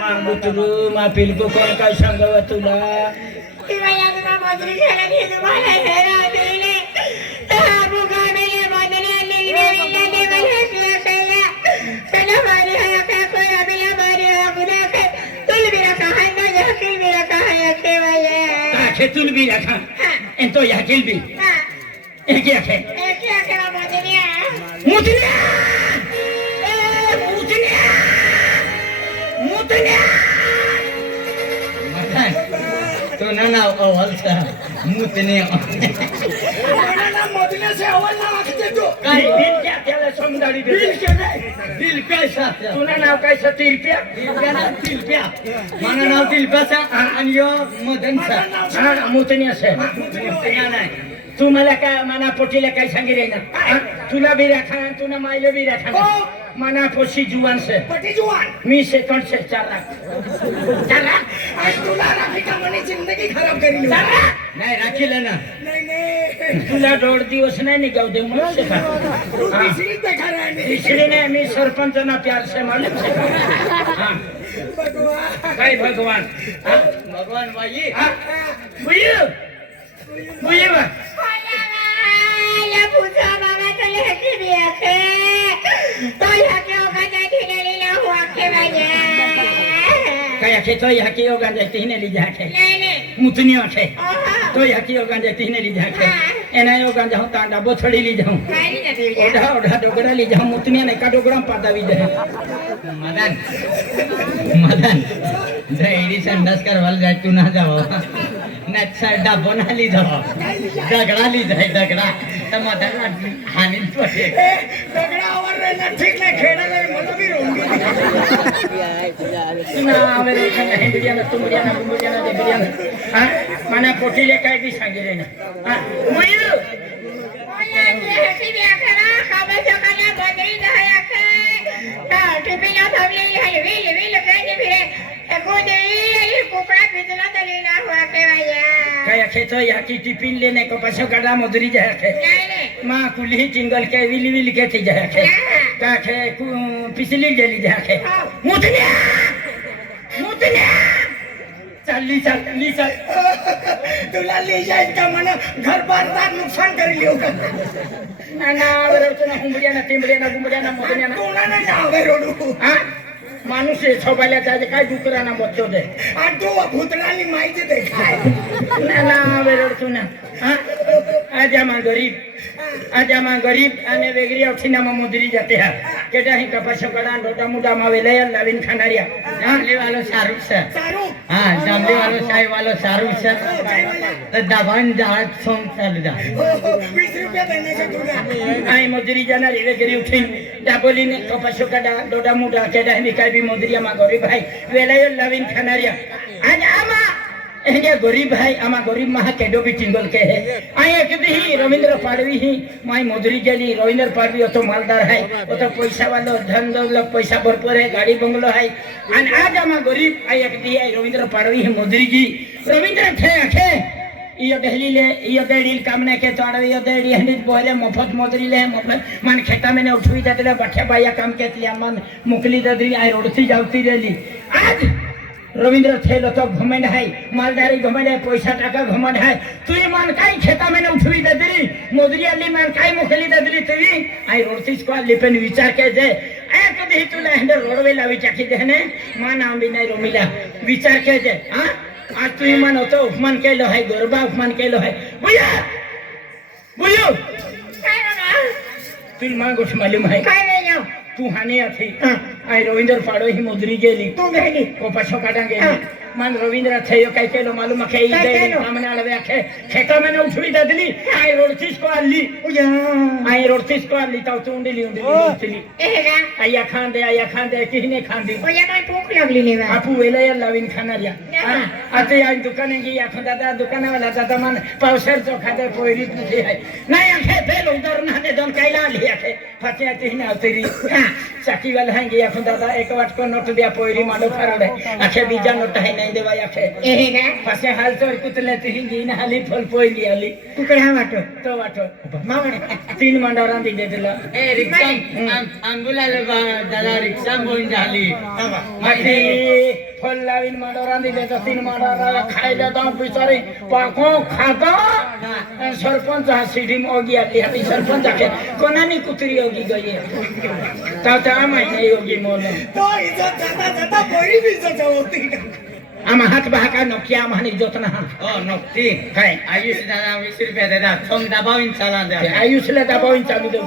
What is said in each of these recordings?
मागू तुरु मा पिलको कोण काय सांगावं तुला तुल भी रखा तो याकिल भी एक ही आखे मुतनिया मुतनिया मुतनिया तो ना अवल सा मुतनिया ना मुतनिया से अवल ना आखते तो काय बिल क्या त्याला समजाडी बिल क्या बिल कैसा तुला नाव काय 30 रुपया ना 30 रुपया मला नाव 30 रुपयाचा आणि यो मदनचा मुतनिया से मुतनिया नाही तू मला काय मना पोटीला काय सांगितले ना तुला भी रखा तूने मायले भी रखा मना पोशी जुवान से पटी जुवान मी सेकंड से 4 लाख आज तुला राखी का मने जिंदगी खराब करी नाही राखीला ना नाही तुला 2 दिवस नाही निघाव दे म्हणून से इसलिए नाही मी सरपंच ना प्यार से मालूम से हां भगवान काय भगवान भगवान भाई बुझियो बुझियो या पूजा बाबा चले हकी भी आखे तो या के होगा जाती नहीं ना हुआ के भैया काय आखे तो या के होगा जाती नहीं ली जाके नहीं मुतनी आखे तो या के होगा जाती नहीं ली जाके एना होगा जाऊं तांडा बोथड़ी ली जाऊं ओढ़ा ओढ़ा डोगरा ली जाऊं मुतनी ने का डोगरा पादावी जाए मदन मदन जैडी संडास करवाल जाए तू ना जाओ नच्छा डबो ना ली जाओ दगड़ा ली जाए दगड़ा तो मदन हानिल पड़े दगड़ा और ना ठीक ना खेड़ा ले मतलब भी रोंगी ना मेरे खाने हिंदिया ना तुमरिया ना बुमरिया ना देबिया ना हां माने पोटीले काय भी सांगितले ना हां मुयू ओया के हसी भी आखरा खाबा चकाला बदरी दहाया के ता टिपिला धवली है विल विल कहने फिरे एको देई कोकड़ा भिजला दलीला हुआ के भैया काय खेतो या की टिपिन लेने को पैसा काढा मजुरी जाय के मां कुली चिंगल के विल विल के थी जाय के का खे पिछली जली जाय के मुतनिया मुतनिया चली चली चल तुला ले जाय का मन घर बार नुकसान कर लियो का ना ना बरोबर ना हुंबडिया ना टिंबडिया ना गुंबडिया ना मुतनिया ना कोणा ना जावे रोडू हां माणूस छबायला जायचे काय डुकराना बच्चो दे आणि तो भूतळानी माहिती दे काय ना वेरडतो ना आज आम्हा गरीब आणि वेगळी औठीना मोदरी जाते हा केटा ही कपास कड़ा डोटा मुडा मावेले लाविन खानारिया जामले वालो शाहरुख सर हां जामले वालो चाय वालो शाहरुख सर तर दबान जात सॉन्ग चालू जा 20 रुपया देने से तुला आई मोदरी जाणार वेगळी उठीन डाबोलीने कपास कड़ा डोटा मुडा केटा ही काय भी मोदरिया मा गरीब भाई वेले लाविन खानारिया आज आमा एने गरीब भाई आमा गरीब महा केडो भी चिंगल के है आया के भी रविंद्र पाड़वी ही माई मोदरी गेली रविंद्र पाड़वी तो मालदार है वो तो पैसा वाला धन दौलत पैसा भरपूर है गाड़ी बंगलो है आणि आज आमा गरीब आया के भी रविंद्र पाड़वी ही मोदरी जी रविंद्र थे आखे इयो दहली ले इयो देडील कामने के तोड़वे इयो देडी हंडित बोले मफत मोदरी ले मफत मन खेता में उठवी जाते बठ्या बाया काम केतली मन मुकली ददरी आय रोडती जावती रेली आज रविंद्र थेलो तो घमंड है मालदारी घमंड है पैसा टाका घमंड है तू मन काय खेता में उठवी ददरी मोदरी अली मन काय मुकली ददरी तुई आय रोडतीच को अली पण विचार के दे आय कधी तुला हंडे रोडवे लावी चाकी देने मान आंबी नाही रोमिला विचार के दे हां आज तू मन होतो उपमान केलो है गरबा उपमान केलो है बुया बुयो काय बाबा तुल मा गोठ मालूम है काय नाही तू हाने अथी आय रविंद्र पाड़ो ही मोदरी गेली तू गेली को पछो काटा गेली मन रविंद्र थयो काय केलो मालूम है दे सामने आले आखे खेता में उठवी ददली आय रोडतीस को आली आय रोडतीस को आली तो उंडली उंडली एगा आया खान दे किने खान दी ओया काय भूख लागली ने आपू वेले लाविन खानारिया आते आय दुकाने गी आखो दादा दुकानवाला दादा मन पावसर तो खाते पोईरीत नाही आहे नाही आखे फेल उधर ना दे दोन कायला आली आखे फाच्या ते नावतरी चाकी वाला है गया खुदा दादा एक वाट को नोट दिया पोरी माडो फरोड़े आखे बीजा नोट है नहीं देवा आखे एहे ना फाच्या हाल चोर कुतले ते हिंगी ना हाली फल पोई आली कुकडे हा वाटो तो वाटो मावणे 3 मांडोरा दी दे दिला ए रिक्षा अंगुलाले दादा रिक्षा बोन झाली आखे फल लावीन मांडोरा दी दे 3 मांडोरा खायला दाव बिचारी पाको खाता सरपंच हा सीडी ओगी आली हती सरपंच आखे कोणानी कुतरी ओगी गई ताता महिने योगी मोल तो इज्जत जाता जाता पोरी बी इज्जत होती आम हात बहाका नोकिया मानी जोतना ओ नक्की काय आयुष दादा 20 रुपया देता सोंग दबावीन चाला द्या आयुषला दबावून चालू देऊ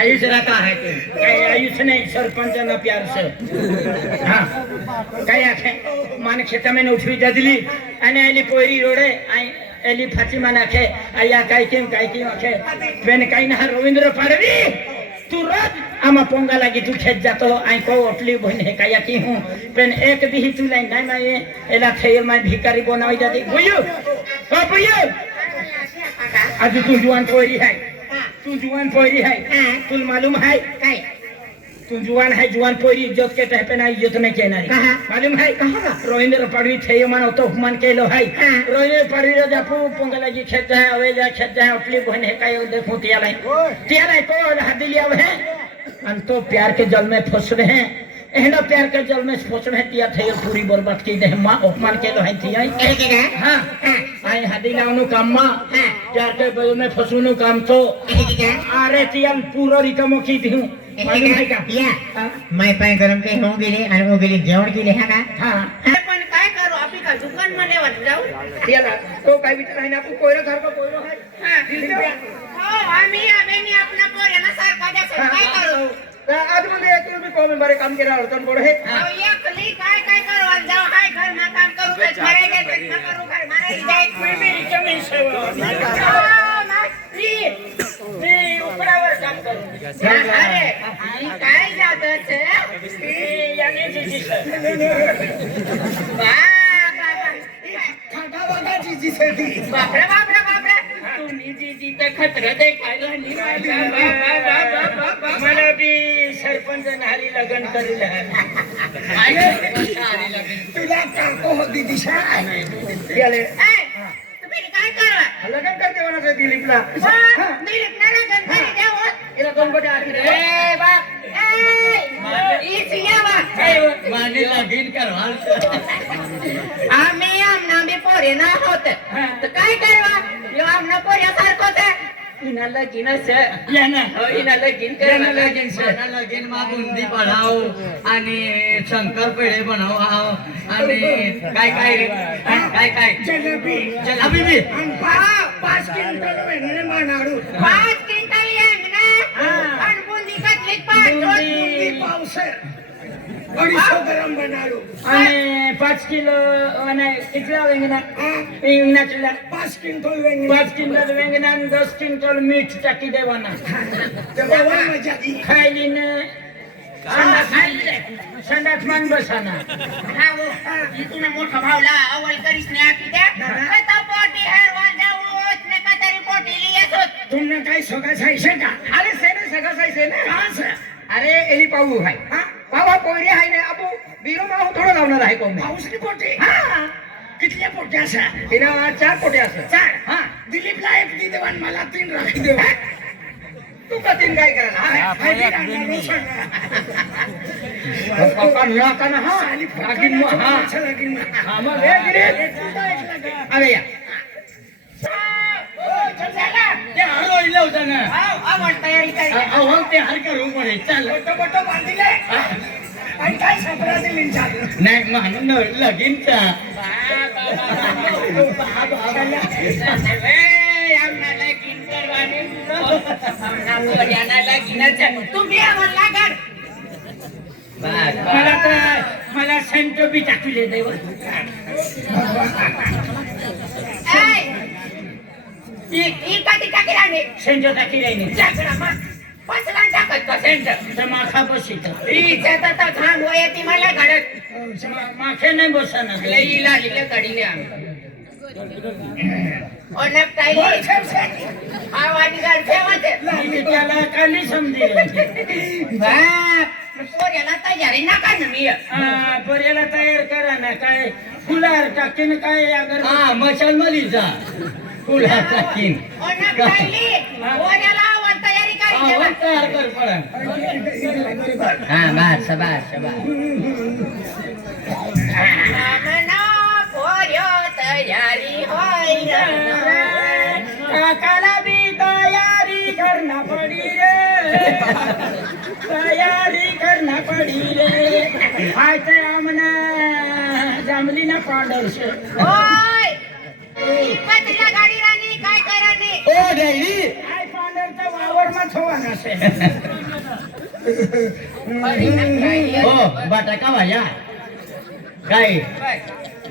आयुष राहता आहे ते काय आयुष नाही सरपंच ना प्यार से हा काय आखे मान खेता में उठवी दिली आणि आली पोरी रोडे आई एली फातिमा नाखे आया काय की आखे पेन काय ना रवींद्र पाडवी तू रोज आमा पोंगा लागी तू खेत जातो आई को ओटली बहन है काया की हूं पेन एक भी तू लाइन नहीं मैं एला थेर मैं भिखारी बनाई जाती बुयू ओ बुयू आज तू जुआन पोरी है तू मालूम है काय तू जुआन पोरी इज्जत के टह पे ना इज्जत नहीं कहनारी मालूम है कहां रोहिंद्र पाडवी थे मन तो हुमान केलो है रोहिंद्र पाडवी रो जापू पोंगा लागी खेत है अवे जा खेत है ओटली बहन है काय देखो तिया नहीं तो हदिलिया है अन तो प्यार के जल में फंस रहे हैं एहना प्यार के जल में फंस रहे तिया थे पूरी बर्बाद की दे मां अपमान के लो है तिया एहे ना हां आई हदिलानु काम मां प्यार के जल में फसुनु काम तो एहे अरे तिया पूरा रिकमो की दिहू मालूम है का या मैं पाय गरम के हो गेले आणि हो गेले जेवण केले हा का हां पण काय करू आपली का दुकान मध्ये वाट जाऊ तियाला तो काय विचार आहे ना तू कोयरो सारखं कोयरो आहे हो आम्ही आम्ही आपला पोऱ्याला सारखा द्यायचं काय करू आज मध्ये तू भी कोमे बारे काम केला होता बोल हे अहो एकली काय करू आज जाऊ हाय घर ना काम करू काय मारे गेले ना करू काय मारे जाय मेरी जमीन से ती उपरावर काम कर अरे काय जात याने जी बापरे तुम्ही जी ते खतर देखायला मला बी सरपंच नारी लग्न करेल तुला काको होती दिशा गेले तुम्ही काय करू लग्न करते म्हणा दिलीपला दिलीप ना लग्न करी द्यावं तिला दोन कोटी आखी रे ए बा ई सिया बा माने लागेल करवाल आम्ही आमना बी पोरे ना होत तर काय करवा यो आमना पोऱ्यासारखंच आहे इना लगीन से याना हो इना लगीन याना करायला लगीन याना लगीन मा बुंदी बनाव आणि शंकर पेढे बनाव आणि काय जलेबी बी 5 क्विंटल वेगळे मानाडू 5 क्विंटल येंगना आणि बुंदी कतलीत 5 बुंदी पावसर 250 ग्राम बनाडू आणि 5 किलो आणि कितला वेंगना वेंगना तुला 5 क्विंटल वेंगना 5 किलो वेंगना आणि 10 क्विंटल मीठ टाकी देवाना तेव्हा मजा दी खायली न संडास मान बसाना हा वो इथून मोठा भावला अवल करीस ने आकी द्या कता पोटी हरवा जाऊ ने कतरी पोटी लियत होत तुमने काय सगळं सायसे का अरे सेने सगळं सायसे ना कहां अरे एली पाऊ है हां बाबा पोरी आहे ना अबू बिरो माऊ थोडं लावणार आहे कोण पाऊसली पोटी हां कितल्या पोटी असा तिला 4 पोटे असं 4 हां दिलीपला 1 दी देवान मला 3 राखी देव तू का 3 काय करणार ना हा लागीन मग हा मग हे गिरे अरे या ते हरो इले होता ना आवड तयारी काय अहो ते हर का रूम मध्ये चल बोटो बांधिले आणि काय सापडा दिली चालू नाही म्हणून लगीनचा तुम्ही आम्हाला लागड मला सेंट बी टाकले देव ई कधी टाकी राणे सेंट टाकी राहिली जागरा मग पसला टाकत का सेंट तर माखा बसित ईच्या तर घाम होय ती मला घडत माखे नाही बसणार लई लागले कडीले आम्ही आवानी गाड ठेवायचे मी त्याला काली समजी पोऱ्याला तयारी नका ना मी पर्याला तयार करा ना काय फुलार टाकीन काय अगर हा मशाल मलीचा फुला टाकीन पोऱ्याला आवाज तयारी करायची आवाज तयार कर पडा हा बस बस बस पोऱ्यो तयारी होय काकाला बी तयारी करना पडी रे तयारी करना पडी रे हाय ते आमना जमली ना पांडवश होय पत्रिका गाडी राणी काय करानी ओ डॅडी हाय पांडवचा वावर मा थोवाना से ओ बटाका भाया काय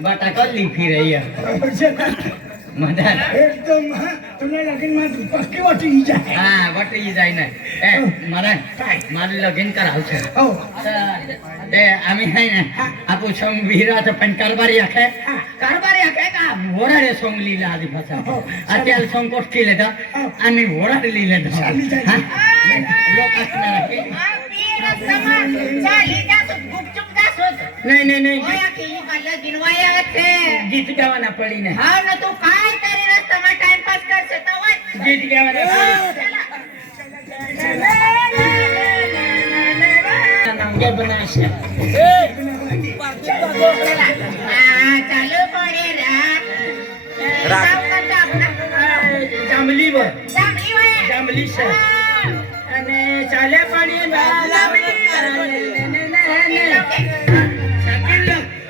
बटाका लिखी रही है मदन एकदम तुला लगीन मा पक्की वाटी जाय हा वाट ही जाय ना ए मदन काय मला लगीन करावचं हो ते आम्ही आहे ना आपण सोंग विहिराचं पण कारभारी आहे कारभारी आहे का वोराडे सोंग लिहिलं आधीपासून त्याला सोंग कोट केलं तर आम्ही वोराडे लिहिलं तर लोक असणार आहे नाही नाही नाही गीत गावाना पडी नाही गीत गावाना नांगे बनाशा जांभली वर जांभली सर आणि चाल्या पाणी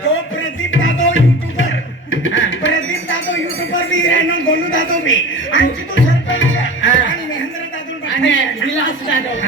तो प्रदीप दादो युट्यूबर मी राहणं बोलू दादो मी आणखी तो सरपंच आणि महेंद्र दादो आणि विलास जाधव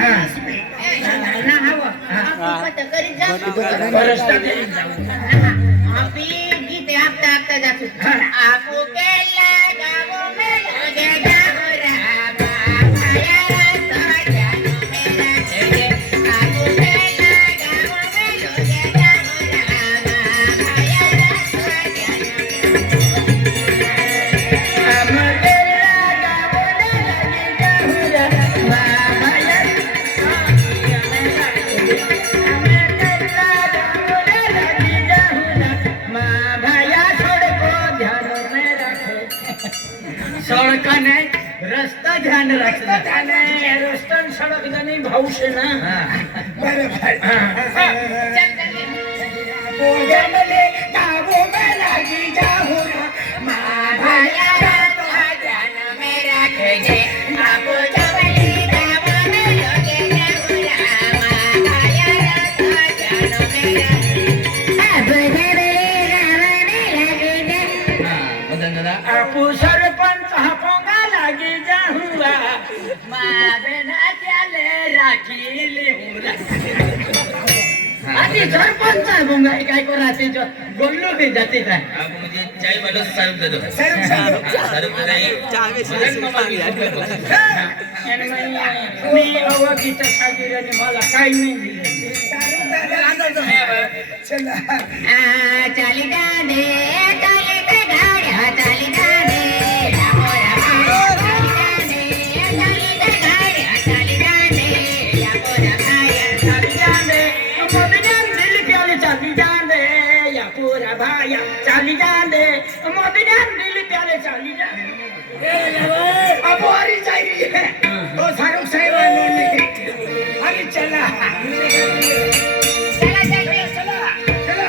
सड़क ने रस्ता ध्यान रखना रस्ता सड़क नहीं भाऊश ना बरोबर बोलले गावो में लगी जाहू माया ध्यान में रखेगे आपो जबली गावो में लगे जाहू माया ध्यान में आपू सरपंच हा पोंगा लागी जाहुआ मावेना त्याले राखी लेहुरा आधी सरपंच बोंगा काय को राहते जो गोल्लो भी जाते काय आप मुझे चाय वालों से सर्व दे दो सर्व मी अवगीच्या सागिराने मला काही नाही दिलं चाली गाणे चाली गाड्या चाली गाणे चाली जाने मोदी जान दिल प्यारे चाली जाने अब वारी चाहिए तो सारों साहिब अरे चला चला चला चला चला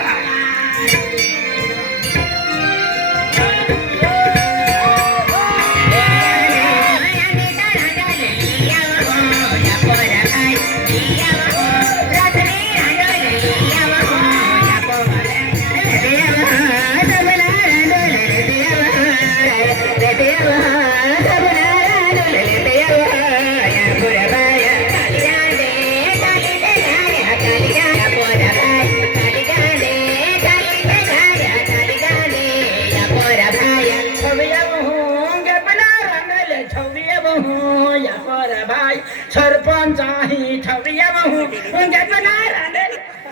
सरपंच आहे ठविया बहु गपना राणे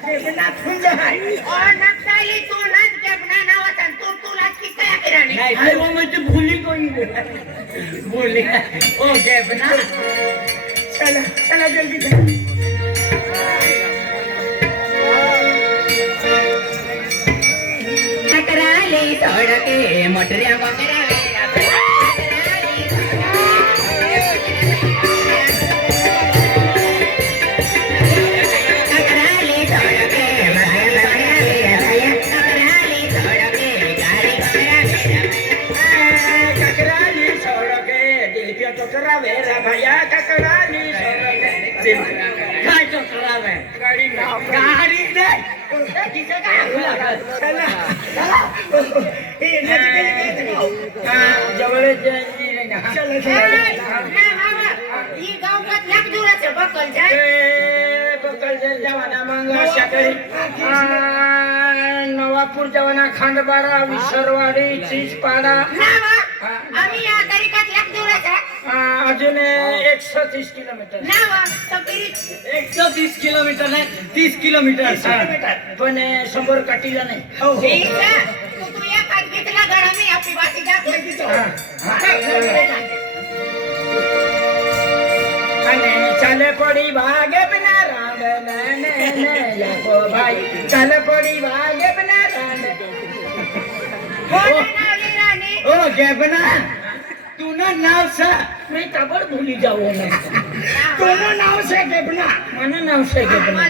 गपना तुझ आहे ओ नक्काली तू नाच गपना नावाचा तू तुला किती काय राणी नाही तर मग मी तू भुली कोणी बोलली ओ गॅबना चला चला जल्दी चला टकराली सडके मोटऱ्या बकऱ्या काय तो खराब आहे गाडी नाही तिचं काय चला चला हे जवळच चला चला ही गावात लाख दुराचे बकल जवाना मग शाकरी नवापूर जवाना खांडबारा विसरवाडी चिचपाडा आम्ही या तारीखात लाख दुराचा अजून 130 किलोमीटर 130 किलोमीटर नाही 30 किलोमीटर पण 100 काटीला नाही हो हो तू या कागदीतला गडा मी आपली बाती चल पड़ी भागे बिना राम लखो भाई चल पड़ी भागे बिना राम ओ गॅबना तू ना नाव सा मैं कबर भूली जाऊ मैं तोनो नाव से गेबना मन नाव से गेबना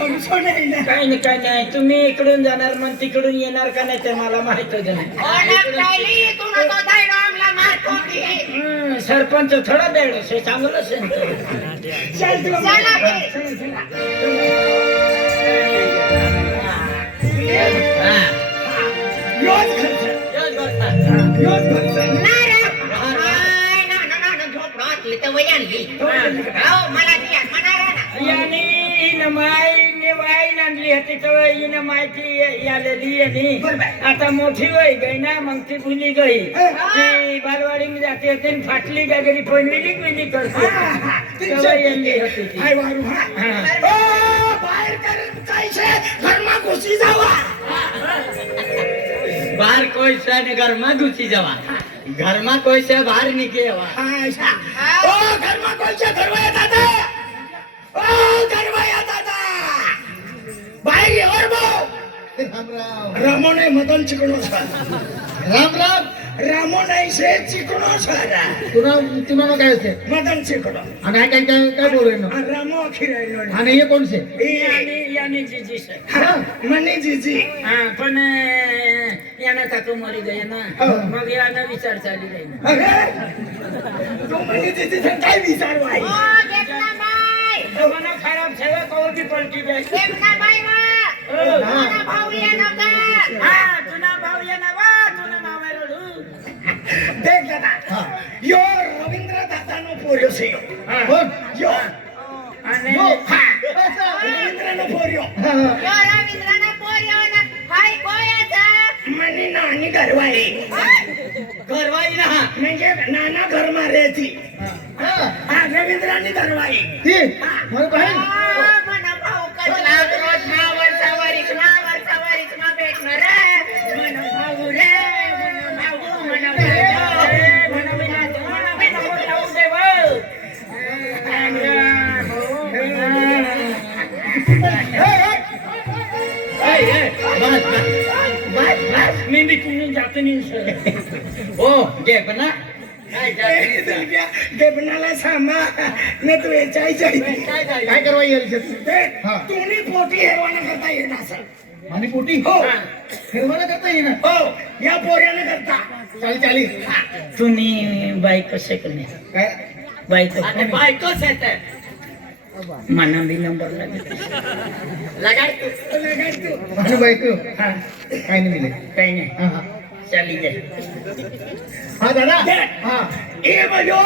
हमसो नाही ना काही नाही काही नाही तुम्ही इकडून जाणार मग तिकडून येणार का नाही ते मला माहितच नाही सरपंच थोडा बेड असे चांगलं असेल चल तू योज खर्च योज खर्च याने हिनं वाईन आणली होती तेव्हा हिनं माहिती आलेली आणि आता मोठी वय गई ना मग ती भुली गई ती बालवाडी मध्ये जाते होती आणि फाटली वगैरे विली करते तेव्हा यांनी होती ती. हाय वारू हा ओ बाहेर कर कायसे घरमा घुसी जावा बाहर कोई से ने घर में घुसी जावा घर में कोई से बाहर निकले जावा ओ घरमा कोणच्या घरवा दादा ओ घरवा दादा बाहेर ये और बो रामो ने मदन चिकनो सा राम राम रामो नाही से चिकनो सारा तुम्हाला काय असते मदन चिकनो आणि काय काय काय काय बोलू ना रामो अखिरायलो आणि हे कोण से याने जीजी सर हा मने जीजी पण यानं काकू मरी गई ना मग यानं विचार चालली जाईल अरे तू मने जीजी से काय विचार वाई जमाना खराब झाला कवर बी पलटी जायची हा तुना भाऊ येणार वा तुना नाव आहे रडू देख दादा यो रवींद्र दादा नो पोरियो से यो कोण यो आणि रवींद्र नो पोरियो मनी नानी घरवाई घरवाई ना म्हणजे नाना घर मारे थी हा रवींद्रानी घरवाई ती मला बहीण मी बी कुणी जातो नाही सर ओ गॅबना काय देवनाला सामा ने तू याचाय जाई काय करवाई यायची हा. तुम्ही पोटी हेरवाना करता येणार सर आणि पोटी हो फिरवायला करता येईना हो या पोऱ्याने करता चाली चाली तुम्ही बायको शकणे काय बायको बायकोच येते मना बी नंबर लागेल लगाड लगाड तू माझी बायको हा काय नाही मिले काही नाही हा हा चाली जाईल हा दादा दे. हा ये बजो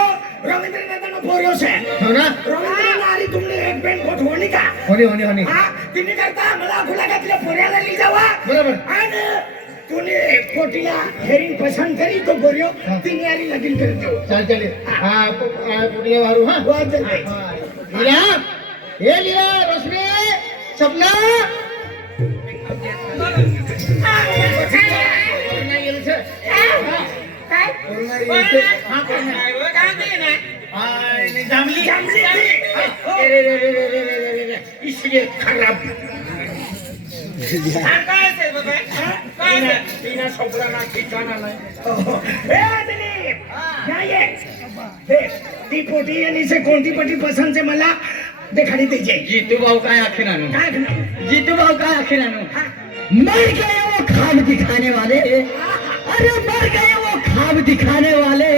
रवींद्र दादा पोरियो से हो ना रवींद्र नारी तुमने एक पेन कोट होणी का होणे होणे होणे हा तुम्ही करता मला खुला घातल्या पोऱ्याला ली जावा बरोबर आणि तुने पोटीला हेरिंग पसंद करी तो पोरियो हा. तीन यारी लगीन कर दो चाल चाले हा पोटीला वारू हा बहुत जल्दी लीला हे लीला रोशनी सपना हा कोण आहे? जांभली जांभली इसलिए खराब तिना सोपडाना ठिकाणा नाही दिलीप क्या ये ती पोटी आणि से कोणती पोटी पसंत से मला दिखाई दीजिए जीतू भाऊ काय आखिर आणू काय जीतू भाऊ काय आखिर आणू मर गए वो खाब दिखाने वाले अरे मर गए वो खाब दिखाने वाले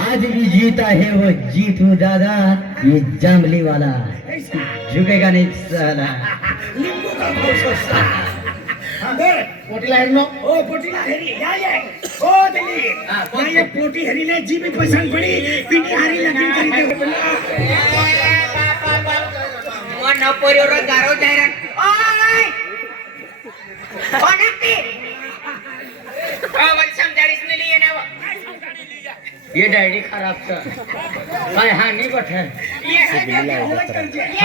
आज भी जीता है वो जीतू दादा ये जामली वाला झुकेगा नहीं साला लिंबू का भाव सस्ता पोटीला हेरणं ओ पोटीला हरी या ये ओ दिलीप ना ये पोटी हरी ने जी भी पसंद पड़ी पीटी हरी लगन करी दे गारो जाहिरात ओय ओ नक्की वर्षम 40 ने लिए ना ये डायरी खराब था काय हानि बट है ये है क्या हो कर